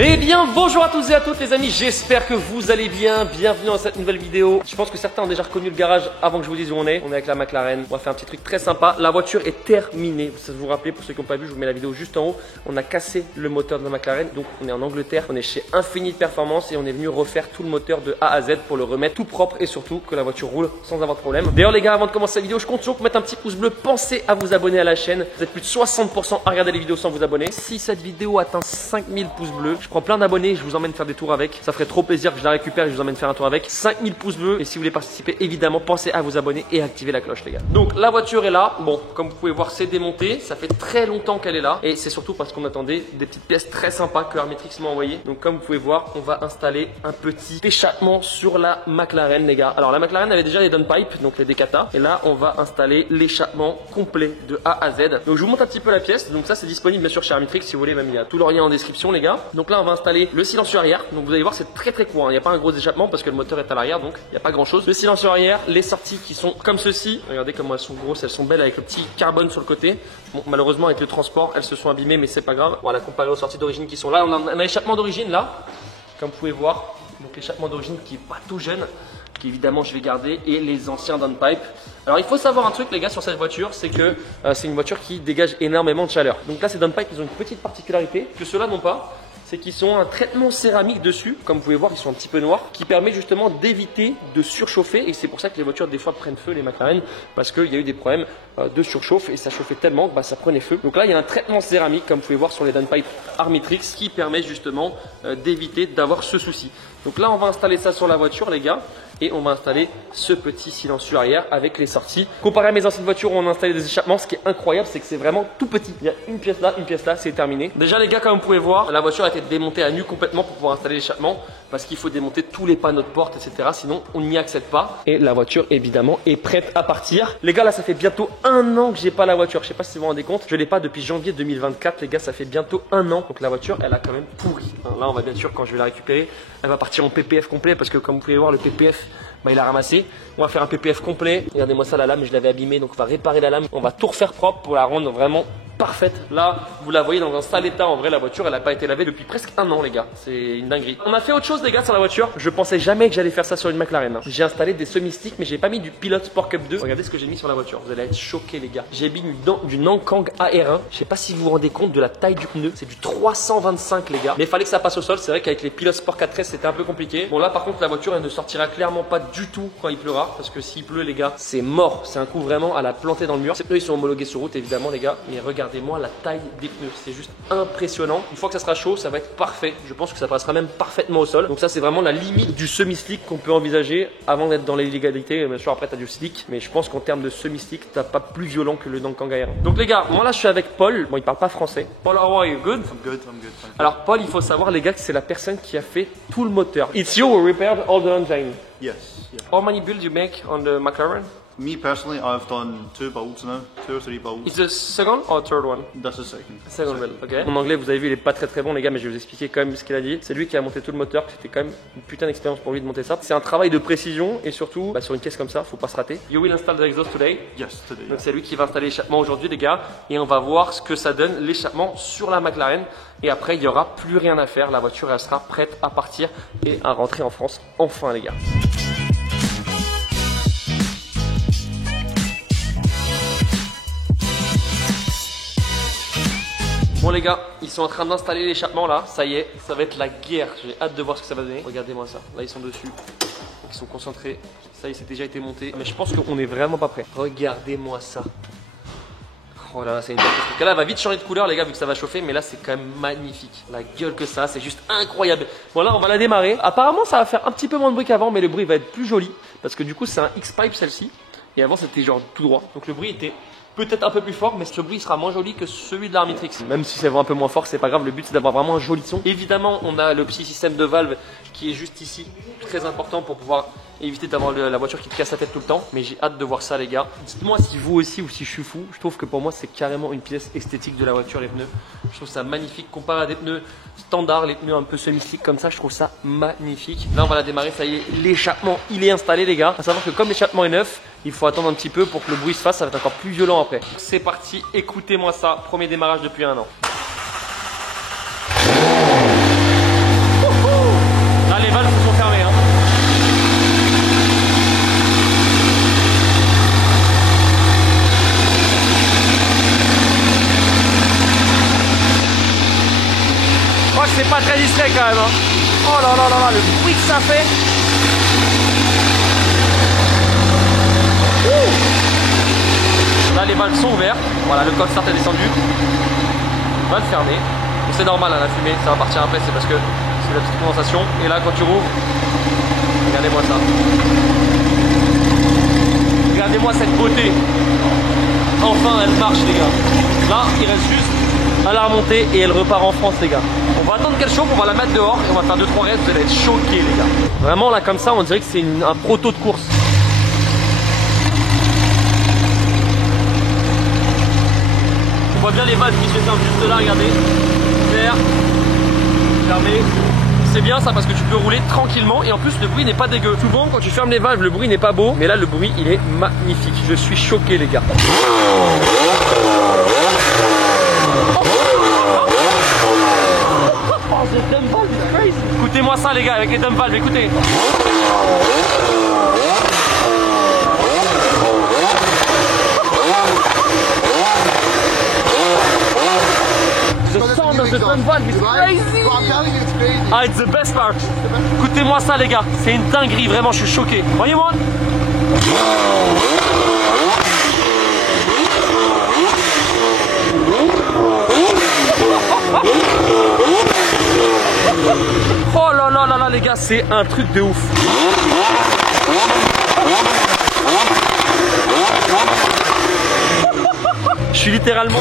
Eh bien bonjour à tous et à toutes les amis, j'espère que vous allez bien, bienvenue dans cette nouvelle vidéo. Je pense que certains ont déjà reconnu le garage avant que je vous dise où on est avec la McLaren. On va faire un petit truc très sympa, la voiture est terminée. Vous vous rappelez, pour ceux qui n'ont pas vu, je vous mets la vidéo juste en haut. On a cassé le moteur de la McLaren, donc on est en Angleterre, on est chez Infinite Performance et on est venu refaire tout le moteur de A à Z pour le remettre tout propre et surtout que la voiture roule sans avoir de problème. D'ailleurs les gars, avant de commencer la vidéo, je compte toujours pour mettre un petit pouce bleu, pensez à vous abonner à la chaîne. Vous êtes plus de 60% à regarder les vidéos sans vous abonner. Si cette vidéo atteint 5000 pouces bleus, je prends plein d'abonnés, je vous emmène faire des tours avec. Ça ferait trop plaisir que je la récupère et je vous emmène faire un tour avec. 5000 pouces bleus. Et si vous voulez participer, évidemment, pensez à vous abonner et activer la cloche, les gars. Donc, la voiture est là. Bon, comme vous pouvez voir, c'est démonté. Ça fait très longtemps qu'elle est là. Et c'est surtout parce qu'on attendait des petites pièces très sympas que Armitrix m'a envoyé. Donc, comme vous pouvez voir, on va installer un petit échappement sur la McLaren, les gars. Alors, la McLaren avait déjà les downpipes, donc les décata. Et là, on va installer l'échappement complet de A à Z. Donc, je vous montre un petit peu la pièce. Donc, ça, c'est disponible bien sûr chez Armitrix. Si vous voulez, même il y a tout leur lien en description, les gars. Donc là, on va installer le silencieux arrière. Donc vous allez voir, c'est très court, hein. Il n'y a pas un gros échappement parce que le moteur est à l'arrière, donc il n'y a pas grand chose. Le silencieux arrière, les sorties qui sont comme ceci. Regardez comment elles sont grosses, elles sont belles avec le petit carbone sur le côté. Bon, malheureusement avec le transport, elles se sont abîmées, mais c'est pas grave. Voilà, comparé aux sorties d'origine qui sont là, on a un échappement d'origine là, comme vous pouvez voir. Donc l'échappement d'origine qui est pas tout jeune, qui évidemment je vais garder, et les anciens downpipe. Alors il faut savoir un truc les gars sur cette voiture, c'est que c'est une voiture qui dégage énormément de chaleur. Donc là ces downpipe, ils ont une petite particularité que ceux-là n'ont pas. C'est qu'ils ont un traitement céramique dessus, comme vous pouvez voir, ils sont un petit peu noirs, qui permet justement d'éviter de surchauffer. Et c'est pour ça que les voitures des fois prennent feu, les McLaren, parce qu'il y a eu des problèmes de surchauffe et ça chauffait tellement que ça prenait feu. Donc là, il y a un traitement céramique, comme vous pouvez voir sur les downpipe Armitrix, qui permet justement d'éviter d'avoir ce souci. Donc là, on va installer ça sur la voiture, les gars, et on va installer ce petit silencieux arrière avec les sorties. Comparé à mes anciennes voitures où on a installé des échappements, ce qui est incroyable, c'est que c'est vraiment tout petit. Il y a une pièce là, c'est terminé. Déjà les gars, comme vous pouvez voir, la voiture a été démontée à nu complètement pour pouvoir installer l'échappement, parce qu'il faut démonter tous les panneaux de porte, etc. Sinon, on n'y accède pas. Et la voiture, évidemment, est prête à partir. Les gars, là, ça fait bientôt 1 an que j'ai pas la voiture. Je sais pas si vous vous rendez compte. Je l'ai pas depuis janvier 2024. Les gars, ça fait bientôt 1 an. Donc la voiture, elle a quand même pourri. Là, on va bien sûr, quand je vais la récupérer, elle va partir en PPF complet, parce que comme vous pouvez voir, le PPF, il a ramassé. On va faire un PPF complet. Regardez-moi ça, la lame, je l'avais abîmée, donc on va réparer la lame. On va tout refaire propre pour la rendre vraiment parfaite. Là, vous la voyez dans un sale état. En vrai, la voiture, elle n'a pas été lavée depuis presque 1 an, les gars. C'est une dinguerie. On a fait autre chose, les gars, sur la voiture. Je pensais jamais que j'allais faire ça sur une McLaren, hein. J'ai installé des semi-sticks, mais j'ai pas mis du Pilot Sport Cup 2. Regardez ce que j'ai mis sur la voiture. Vous allez être choqués, les gars. J'ai mis du Nankang AR1. Je sais pas si vous vous rendez compte de la taille du pneu. C'est du 325, les gars. Mais il fallait que ça passe au sol. C'est vrai qu'avec les Pilot Sport 4S, c'était un peu compliqué. Bon, là, par contre, la voiture, elle ne sortira clairement pas du tout quand il pleura. Parce que s'il pleut, les gars, c'est mort. C'est un coup vraiment à la planter dans le mur. Ces pneus, ils sont homologués sur route, évidemment, les gars. Mais regardez-moi la taille des pneus, c'est juste impressionnant. Une fois que ça sera chaud, ça va être parfait. Je pense que ça passera même parfaitement au sol. Donc ça, c'est vraiment la limite du semi-slick qu'on peut envisager avant d'être dans l'illégalité. Bien sûr, après, tu as du slick, mais je pense qu'en termes de semi-slick, t'as pas plus violent que le Nankang AR. Donc les gars, moi là, je suis avec Paul. Bon, il parle pas français. Paul, how are you? Good? I'm good. Alors Paul, il faut savoir les gars que c'est la personne qui a fait tout le moteur. It's you who repaired all the engine. Yes. Yeah. How many builds you make on the McLaren? Me personally, I've done 2 builds now, 2 or 3 builds. It's the second or third one? That's the second. Second build, ok. Mon anglais, vous avez vu, il est pas très bon, les gars, mais je vais vous expliquer quand même ce qu'il a dit. C'est lui qui a monté tout le moteur, c'était quand même une putain d'expérience pour lui de monter ça. C'est un travail de précision et surtout, sur une caisse comme ça, faut pas se rater. You will install the exhaust today? Yes, today. Donc c'est lui qui va installer l'échappement aujourd'hui, les gars, et on va voir ce que ça donne l'échappement sur la McLaren. Et après, il y aura plus rien à faire. La voiture, elle sera prête à partir et à rentrer en France, enfin, les gars. Bon les gars, ils sont en train d'installer l'échappement là, ça y est, ça va être la guerre, j'ai hâte de voir ce que ça va donner. Regardez-moi ça, là ils sont dessus, ils sont concentrés, ça y est, c'est déjà été monté, mais je pense qu'on est vraiment pas prêt. Regardez-moi ça. Oh là là, c'est une belle chose. Parce que là, elle va vite changer de couleur les gars, vu que ça va chauffer, mais là c'est quand même magnifique. La gueule que ça, c'est juste incroyable. Bon là, on va la démarrer. Apparemment, ça va faire un petit peu moins de bruit qu'avant, mais le bruit va être plus joli, parce que du coup, c'est un X-Pipe celle-ci, et avant c'était genre tout droit, donc le bruit était peut-être un peu plus fort, mais ce bruit sera moins joli que celui de l'Armitrix. Même si c'est un peu moins fort, c'est pas grave, le but c'est d'avoir vraiment un joli son. Évidemment, on a le petit système de valve qui est juste ici, très important pour pouvoir éviter d'avoir la voiture qui te casse la tête tout le temps. Mais j'ai hâte de voir ça les gars. Dites-moi si vous aussi ou si je suis fou. Je trouve que pour moi c'est carrément une pièce esthétique de la voiture, les pneus. Je trouve ça magnifique comparé à des pneus standards, les pneus un peu semi-slick comme ça. Je trouve ça magnifique. Là on va la démarrer, ça y est, l'échappement il est installé les gars. À savoir que comme l'échappement est neuf, il faut attendre un petit peu pour que le bruit se fasse, ça va être encore plus violent après. C'est parti, écoutez-moi ça, premier démarrage depuis 1 an. très discret quand même hein. Oh là là là là, le bruit que ça fait. Là les valves sont ouvertes. Voilà, le code start est descendu. Valve fermée. C'est normal hein, la fumée, ça va partir après, c'est parce que c'est la petite condensation. Et là quand tu rouvres, regardez-moi ça. Regardez-moi cette beauté. Enfin elle marche les gars. Là il reste juste à la remonter et elle repart en France les gars. On va attendre qu'elle chauffe, on va la mettre dehors et on va faire 2-3 raids, vous allez être choqués les gars. Vraiment là comme ça on dirait que c'est un proto de course. On voit bien les valves qui se ferment juste là, regardez. Vert, fermé. C'est bien ça parce que tu peux rouler tranquillement et en plus le bruit n'est pas dégueu. Souvent quand tu fermes les valves le bruit n'est pas beau, mais là le bruit il est magnifique. Je suis choqué les gars. Oh, c'est dumb valve, c'est crazy. Écoutez-moi ça les gars avec les dumb valves, écoutez. The sound of the dumb valve is crazy. Ah, it's the best part. Écoutez-moi ça les gars, c'est une dinguerie, vraiment je suis choqué. Voyez-moi. Oh là là là là les gars, c'est un truc de ouf. Je suis littéralement...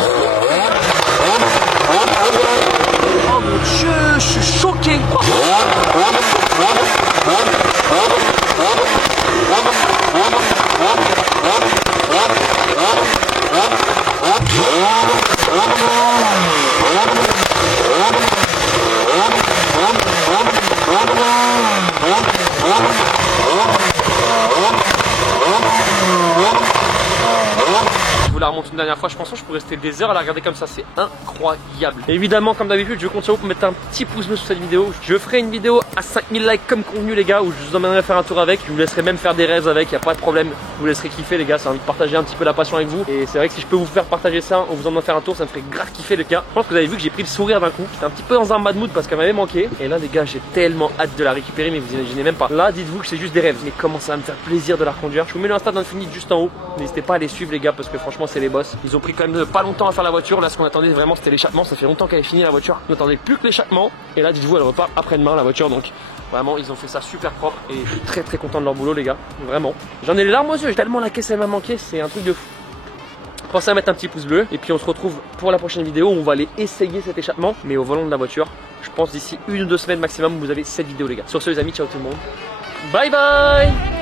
Oh mon dieu, je suis choqué. Je vous la remonte une dernière fois, je pense que je pourrais rester des heures à la regarder comme ça, c'est incroyable. Et évidemment comme d'habitude je compte sur vous pour mettre un petit pouce bleu sur cette vidéo. Je ferai une vidéo à 5000 likes comme convenu les gars, où je vous emmènerai faire un tour avec. Je vous laisserai même faire des rêves avec, il n'y a pas de problème. Je vous laisserai kiffer les gars, c'est envie de partager un petit peu la passion avec vous. Et c'est vrai que si je peux vous faire partager ça, en vous emmenant faire un tour, ça me ferait grave kiffer les gars. Je pense que vous avez vu que j'ai pris le sourire d'un coup. J'étais un petit peu dans un bad mood parce qu'elle m'avait manqué. Et là les gars j'ai tellement hâte de la récupérer, mais vous imaginez même pas. Là dites-vous que c'est juste des rêves, mais comment ça va me faire plaisir de la reconduire. Je vous mets l'Insta d'Infinite juste en haut. N'hésitez pas à les suivre les gars parce que franchement c'est les boss. Ils ont pris quand même pas longtemps à faire la voiture. Là ce qu'on attendait vraiment c'était l'échappement. Ça fait longtemps qu'elle est finie la voiture. On n'attendait plus que l'échappement. Et là dites-vous elle repart après-demain la voiture. Donc vraiment ils ont fait ça super propre. Et je suis très très content de leur boulot les gars. Vraiment. J'en ai les larmes aux yeux. Tellement la caisse elle m'a manqué. C'est un truc de fou. Pensez à mettre un petit pouce bleu. Et puis on se retrouve pour la prochaine vidéo où on va aller essayer cet échappement. Mais au volant de la voiture. Je pense d'ici 1 ou 2 semaines maximum vous avez cette vidéo les gars. Sur ce les amis, ciao tout le monde. Bye bye.